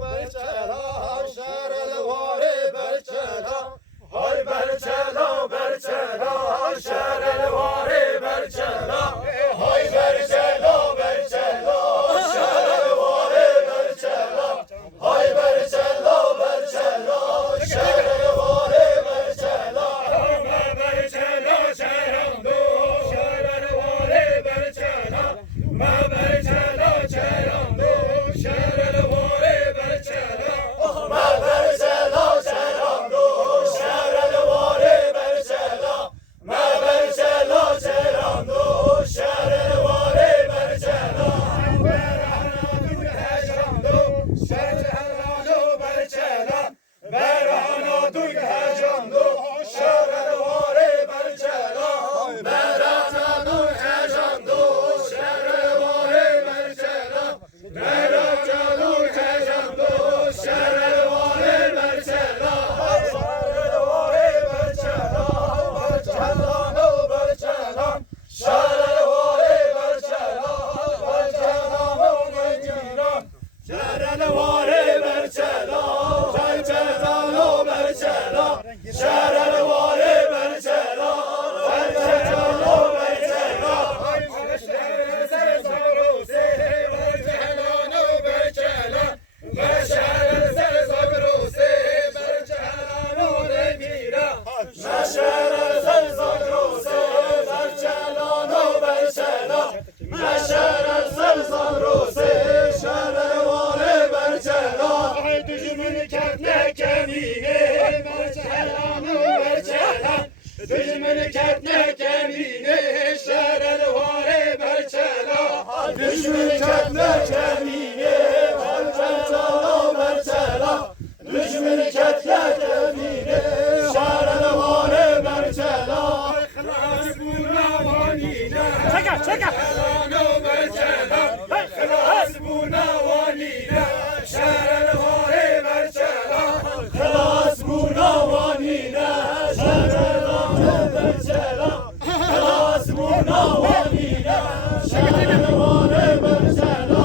برچلا شهر الواره برچلا های برچلا برچلا شهر الواره برچلا های برچلا برچلا شهر الواره برچلا های برچلا برچلا شهر الواره برچلا ما برچلا شهرم دو شهر الواره برچلا ما برچلا شهرم دو شهر الواره برچلا ما برچلا شهرم دو شهر الواره برچلا ما برچلا شهرم دو شهر الواره برچلا برهانا دوی هجان دو شهر الواره برچلا برهانا دوی هجان دو شهر الواره برچلا برهانا دوی هجان دو شهر الواره برچلا شهر الواره برچلا برچلا نو برچلا شهر الواره برچلا برچلا نو نگیران شهر الواره برچلا برچلا نو برچلا شهر الواره برچلا برچلا نو برچلا سر زبروسه برچلا نو برچلا مشهر سر زبروسه برچلا نو نمیرا مشهر سر زبروسه برچلا نو برچلا مشهر سر زبروسه شهر الواره برچلا دشمن کرد نکمینه برچلا نو برچلا دشمن کرد نکمینه شهر الواره برچلا دشمن کرد نکمینه برچلا نو برچلا دشمن کرد نکمینه شهر الواره برچلا خلاص بونوانینا چکا نو برچلا خلاص بونوانینا شهر الواره برچلا خلاص بونوانینا شهر الواره برچلا خلاص بونوانینا شهر الواره برچلا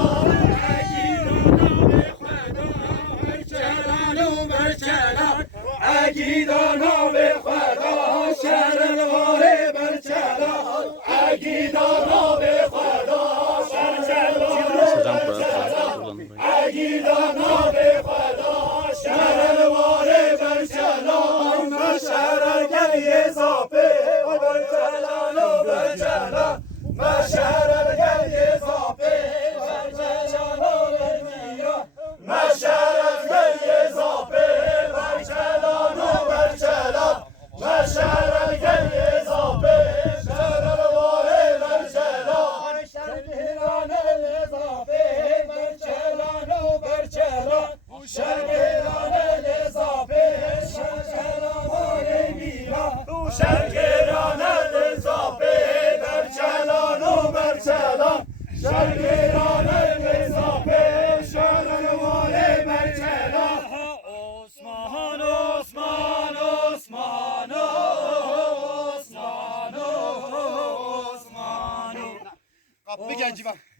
اگیدانا به خدا شهر الواره برچلا اگیدانا به خدا شهر الواره برچلا اگیدانا به خدا شهر الواره برچلا مشهر گلی اضافه برچلا نو برچلا مشهر گلی اضافه برچلا نو برچلا مشهر گلی اضافه برچلا نو برچلا مشهر گلی اضافه شهر الواره برچلا شهران اضافه برچلا نو برچلا شهران اضافه برچلا نو میرا شهران اضافه برچلا نو برچلا شهران اضافه شهر الواره برچلا عثمان عثمان عثمان عثمان عثمان Kapı genci bak.